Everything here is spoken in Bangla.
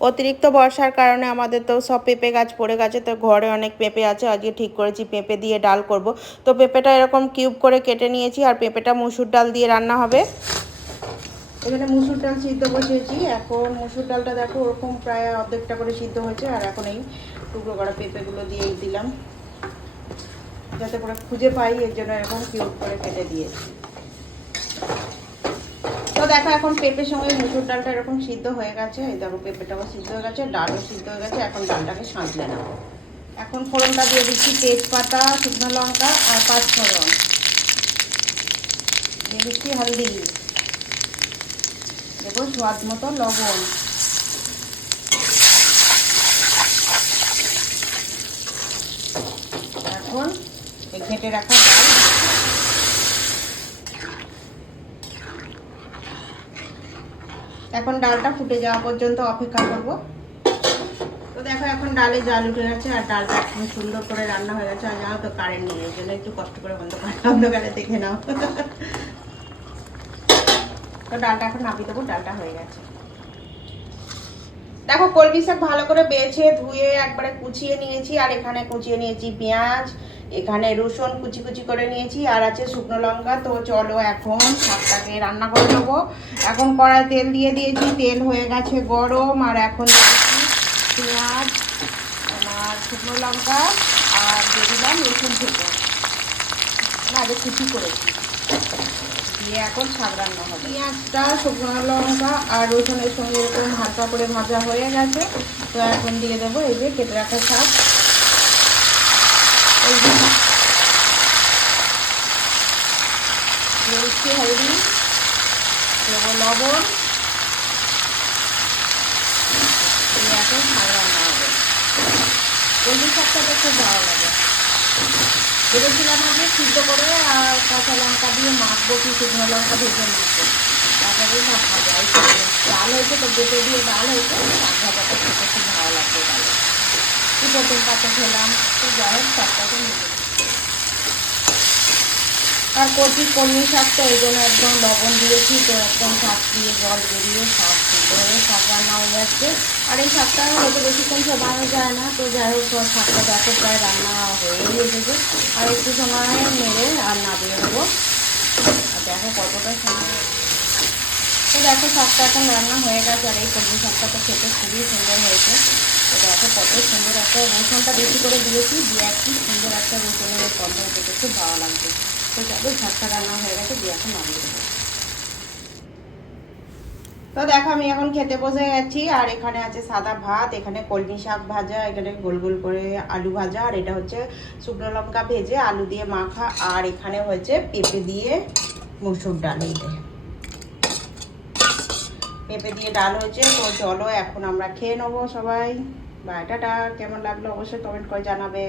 অতিরিক্ত বর্ষার কারণে আমাদের তো সব পেঁপে গাছ পড়ে গেছে, তো ঘরে অনেক পেঁপে আছে, আজকে ঠিক করেছি, পেঁপে দিয়ে ডাল করব। তো পেঁপেটা এরকম কিউব করে কেটে নিয়েছি, আর পেঁপেটা মুসুর ডাল দিয়ে রান্না হবে। এখানে মুসুর ডাল সিদ্ধ বসিয়েছি এখন মুসুর ডালটা দেখো ওরকম প্রায় অর্ধেকটা করে সিদ্ধ হয়েছে, আর এখন এই টুকরো করা পেঁপেগুলো দিয়ে দিলাম। যাতে করে খুঁজে পাই, এর জন্য এরকম কিউব করে কেটে দিয়েছি। তো দেখো এখন পেঁপের সঙ্গে মুসুর ডালটা এরকম সিদ্ধ হয়ে গেছে। এই দেখো পেঁপেটাও সিদ্ধ হয়ে গেছে, ডালও সিদ্ধ হয়ে গেছে, এখন ডালটাকে সাঁতলে নেব। এখন ফোড়নটা দিয়ে দিচ্ছি তেজপাতা, শুকনো লঙ্কা আর পাঁচ ফোড়ন দিয়ে দিচ্ছি হলদি দেবো স্বাদ মতো লবণ। এখন ঘেটে রাখা এখন ডালটা ফুটে যাওয়া পর্যন্ত অপেক্ষা করব। তো দেখো এখন ডালে জাল উঠে গেছে আর ডালটা এখন সুন্দর করে রান্না হয়ে গেছে। আর জানো তো কারেন্ট নেই, এই জন্য একটু কষ্ট করে বন্ধ করে অন্ধকারে দেখে নাও। তো ডালটা এখন নামিয়ে দেবো, ডালটা হয়ে গেছে। দেখো কলমি শাক ভালো করে বেছে ধুয়ে একবারে কুচিয়ে নিয়েছি, আর এখানে কুচিয়ে নিয়েছি পেঁয়াজ এখানে রসুন কুচি কুচি করে নিয়েছি, আর আছে শুকনো লঙ্কা। তো চলো এখন শাকটাকে রান্না করে নেব। এখন কড়াই তেল দিয়ে দিয়েছি, তেল হয়ে গেছে গরম, আর এখন দিয়েছি পেঁয়াজ আমার শুকনো লঙ্কা, আর দিয়ে দিলাম রসুন থেকে আগে কুচি করেছি দিয়ে এখন শাক রান্না হবে। পেঁয়াজটা, শুকনো লঙ্কা, আর রসুনের সঙ্গে এরকম হালকা করে ভাজা হয়ে গেছে। তো এখন দিয়ে দেবো এই যে কেটে রাখা শাক। দিয়েছি হলদি দেবো লবণ। এখন শাক রান্না হবে। কলমি শাকটা খুব ভালো লাগে। ভেবেছিলাম আগে সিদ্ধ করে আর কাঁচা লঙ্কা দিয়ে মাখবো কি শুকনো লঙ্কা ভেজে মাখবো তারপরে না ভাজা। ডাল হয়েছে তো, বেটে দিয়ে ডাল হয়েছে। ভাজাটা খেতে খুব ভালো লাগবে ডালে প্রথম পাতে খেলাম, তো যাই হোক শাকটাকে নিতে আর কচি কলমি শাকটা এই জন্য একদম লবণ দিয়েছি, তো একদম শাক দিয়ে জল বেরিয়ে শাক হয়ে শাক রান্না হয়ে যাচ্ছে। আর এই শাকটা হয়তো বেশিক্ষণ সময় যায় না, তো যাই হোক তো শাকটা দেখো, প্রায় রান্না হয়েই এসেছে। আর একটু সময় নেড়ে আর নামিয়ে দেবো। আর দেখো কতটা সময় তো দেখো শাকটা এখন রান্না হয়ে গেছে আর এই সবজি শাকটা তো খেতে খুবই সুন্দর হয়েছে। তো দেখো কত সুন্দর একটা রসুনটা বেশি করে দিয়েছি, দিয়ে একটু সুন্দর একটা রসুনের গন্ধ পেতে খুব ভালো লাগছে। তো যাবে শাকটা রান্না হয়ে গেছে, দিয়ে এখন নামিয়ে দেবো। তো দেখো আমি এখন খেতে বসে গেছি, আর এখানে আছে সাদা ভাত, এখানে কলমি শাক ভাজা, এখানে গোল গোল করে আলু ভাজা, আর এটা হচ্ছে শুকনো লঙ্কা ভেজে আলু দিয়ে মাখা, আর এখানে হচ্ছে পেঁপে দিয়ে মুসুর ডাল, এই যে। পেঁপে দিয়ে ডাল হয়েছে, তো চলো এখন আমরা খেয়ে নেব সবাই। বা টাটা। কেমন লাগল অবশ্যই কমেন্ট করে জানাবে।